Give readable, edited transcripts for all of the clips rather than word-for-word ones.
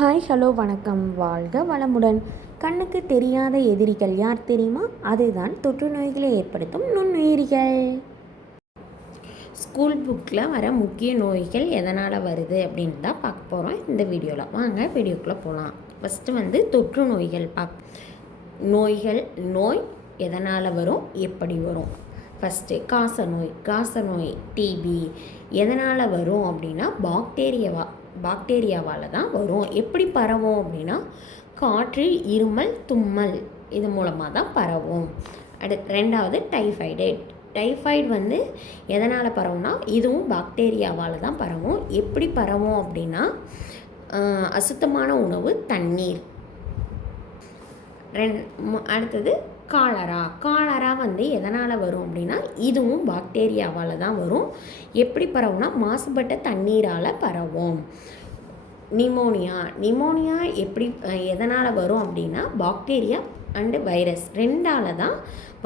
Hi hello வணக்கம், வாழ்க வளமுடன். கண்ணுக்கு தெரியாத எதிரிகள் யார் தெரியுமா? அதுதான் தொற்று நோய்களை ஏற்படுத்தும் நுண்ணுயிரிகள். ஸ்கூல் புக்கில் வர முக்கிய நோய்கள் எதனால் வருது அப்படின்னு தான் பார்க்க போகிறோம் இந்த வீடியோவில். வாங்க வீடியோக்குள்ளே போகலாம். ஃபஸ்ட்டு தொற்று நோய்கள் நோய் எதனால் வரும், எப்படி வரும். ஃபஸ்ட்டு காசநோய் டிபி எதனால் வரும் அப்படின்னா பாக்டீரியாவால் தான் வரும். எப்படி பரவும் அப்படின்னா காற்று, இருமல், தும்மல் இது மூலமாக தான் பரவும். ரெண்டாவது டைஃபாய்டு எதனால் பரவும்னா இதுவும் பாக்டீரியாவால் தான் பரவும். எப்படி பரவும் அப்படின்னா அசுத்தமான உணவு, தண்ணீர். அடுத்தது காலரா எதனால் வரும் அப்படின்னா இதுவும் பாக்டீரியாவால் தான் வரும். எப்படி பரவும்னா மாசுபட்ட தண்ணீரால் பரவும். நிமோனியா எப்படி எதனால் வரும் அப்படின்னா பாக்டீரியா அண்டு வைரஸ் ரெண்டால் தான்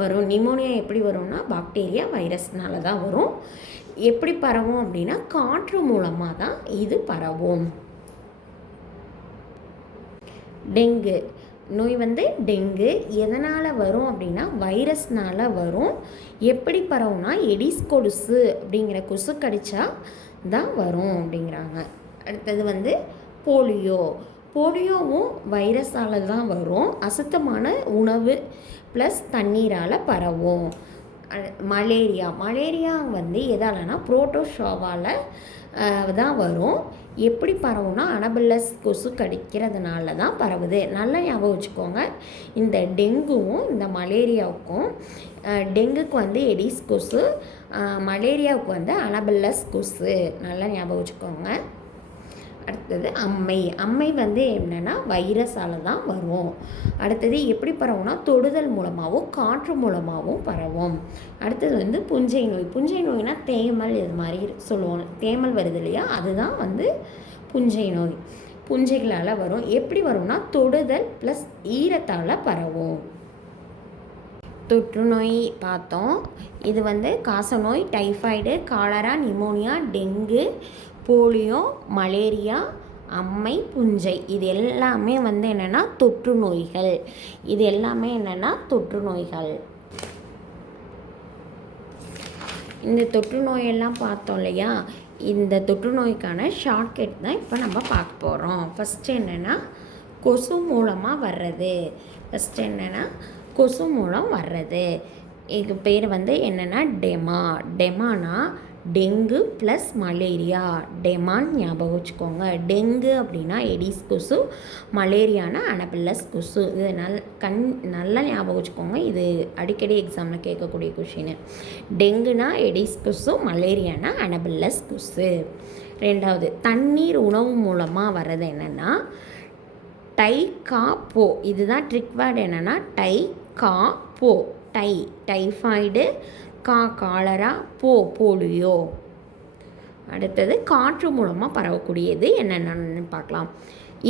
வரும். நிமோனியா எப்படி வரும்னா பாக்டீரியா, வைரஸ்னால தான் வரும். எப்படி பரவும் அப்படின்னா காற்று மூலமாக தான் இது பரவும். டெங்கு நோய் டெங்கு எதனால் வரும் அப்படின்னா வைரஸ்னால் வரும். எப்படி பரவும்னா எடிஸ் கொலுசு அப்படிங்கிற கொசு கடிச்சா தான் வரும் அப்படிங்கிறாங்க. அடுத்தது போலியோவும் வைரஸால் தான் வரும். அசுத்தமான உணவு ப்ளஸ் தண்ணீரால் பரவும். மலேரியா எதாலனா புரோட்டோஷோவால் தான் வரும். எப்படி பரவும்னா அனபில்லஸ் கொசு கடிக்கிறதுனால தான் பரவுது. நல்லா ஞாபகம் வச்சுக்கோங்க. இந்த டெங்குவும் இந்த மலேரியாவுக்கும், டெங்குக்கு எடிஸ் கொசு, மலேரியாவுக்கு அனபில்லஸ் கொசு. நல்லா ஞாபகம் வச்சுக்கோங்க. அடுத்தது அம்மை என்னென்னா வைரஸால் தான் வரும். அடுத்தது எப்படி பரவும்னா தொடுதல் மூலமாகவும் காற்று மூலமாகவும் பரவும். அடுத்தது புஞ்சை நோய்னா தேமல், இது மாதிரி சொல்லுவோம். தேமல் வருது இல்லையா, அதுதான் புஞ்சை நோய். புஞ்சைகளால் வரும். எப்படி வரும்னா தொடுதல் ப்ளஸ் ஈரத்தால் பரவும். தொற்று நோய் பார்த்தோம். இது காசநோய், typhoid, cholera, pneumonia, dengue, polio, malaria, அம்மை, புஞ்சை இது எல்லாமே என்னென்னா தொற்று நோய்கள். இந்த தொற்று நோயெல்லாம் பார்த்தோம் இல்லையா, இந்த தொற்று நோய்க்கான ஷார்ட்கட் தான் இப்போ நம்ம பார்க்க போகிறோம். ஃபஸ்ட்டு என்னென்னா கொசு மூலமாக வர்றது. இதுக்கு பேர் என்னென்னா டெமானா டெங்கு ப்ளஸ் மலேரியா. டெமான் ஞாபகம் வச்சுக்கோங்க. டெங்கு அப்படின்னா எடிஸ் கொசு, மலேரியானா அனபில்லஸ் கொசு. இது நல்லா ஞாபகம் வச்சுக்கோங்க. இது அடிக்கடி எக்ஸாமில் கேட்கக்கூடிய கொஷின். டெங்குனா எடிஸ் கொசு, மலேரியானா அனபில்லஸ் கொசு. ரெண்டாவது தண்ணீர் உணவு மூலமாக வர்றது என்னென்னா டைகாப்போ. இதுதான் ட்ரிக் வேர்டு. என்னென்னா டைகாப்போ. Typhoid, cholera, polio. அடுத்தது காற்று மூலமாக பரவக்கூடியது என்னென்னு பார்க்கலாம்.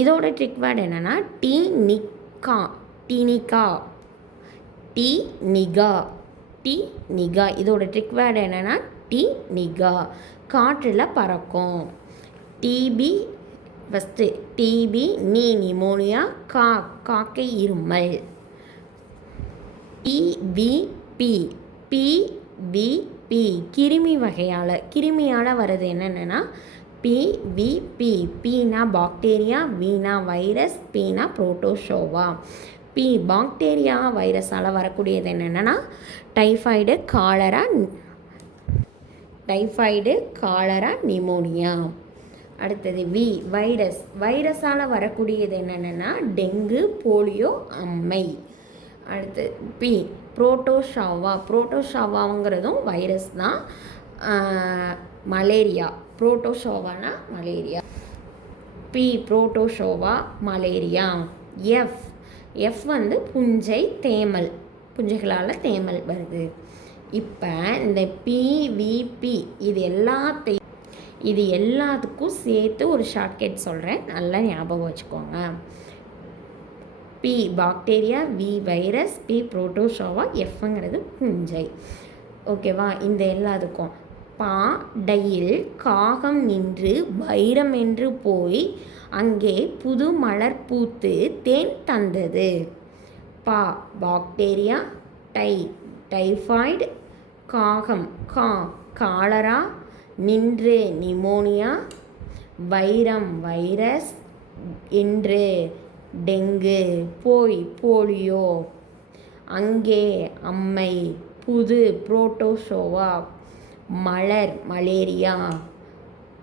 இதோட ட்ரிக் வேர்டு என்னென்னா டீனிகா. இதோட ட்ரிக் வேர்டு என்னென்னா டீனிகா. காற்றில் பறக்கும். டிபி நிமோனியா, காக்கை இருமல். பிவிபி கிருமியால் வர்றது என்னென்னா பிவிபி. பீனா பாக்டீரியா, வீணா வைரஸ், பீனா புரோட்டோஷோவா. பாக்டீரியா, வைரஸால் வரக்கூடியது என்னென்னா டைஃபாய்டு, காலரா, நிமோனியா. அடுத்தது வைரஸால் வரக்கூடியது என்னென்னா டெங்கு, போலியோ, அம்மை. அடுத்து புரோட்டோஷோவாங்கிறதும் வைரஸ் தான். மலேரியா, புரோட்டோஷோவானா மலேரியா. Protozoa, malaria. எஃப் புஞ்சை, தேமல். புஞ்சைகளால் தேமல் வருது. இப்போ இந்த பிவிபி இது எல்லாத்துக்கும் சேர்த்து ஒரு ஷார்ட்கட் சொல்கிறேன். நல்லா ஞாபகம் வச்சுக்கோங்க. பாக்டீரியா, வைரஸ், புரோட்டோஷோவா, எஃப்ங்கிறது புஞ்சை. ஓகேவா? இந்த எல்லாத்துக்கும் பாடையில் காகம் நின்று வைரம் என்று போய் அங்கே புது மலர் பூத்து தேன் தந்தது. பாக்டீரியா. டைஃபாய்டு. காகம் காலரா. நின்று நிமோனியா. வைரம் வைரஸ். என்று டெங்கு. போய் போலியோ. அங்கே அம்மை. புது புரோட்டோசோவா. மலர் மலேரியா.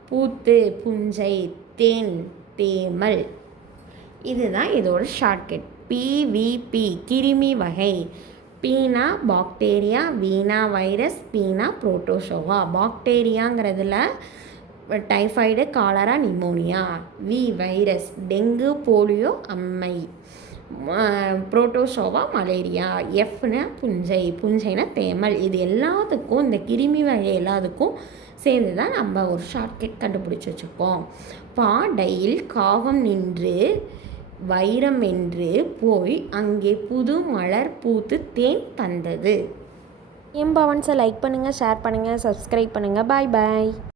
பூத்து புஞ்சை. தேன் தேமல். இதுதான் இதோட ஷார்ட்கட். பிவிபி கிருமி வகை. பீனா பாக்டீரியா. வீணா வைரஸ். பீனா புரோட்டோசோவா. பாக்டீரியாங்கிறதுல typhoid cholera pneumonia. Virus dengue polio அம்மை. Protozoa malaria. எஃப்னா புஞ்சைனா தேமல். இது எல்லாத்துக்கும் இந்த கிருமி வகை எல்லாத்துக்கும் சேர்ந்து தான் நம்ம ஒரு ஷார்ட்கட் கண்டுபிடிச்சி வச்சுருக்கோம். பாடையில் காகம் நின்று வைரம் என்று போய் அங்கே புது மலர் பூத்து தேன் தந்தது. எம்பவன்ஸை லைக் பண்ணுங்கள், ஷேர் பண்ணுங்கள், சப்ஸ்கிரைப் பண்ணுங்கள். பாய் பாய்.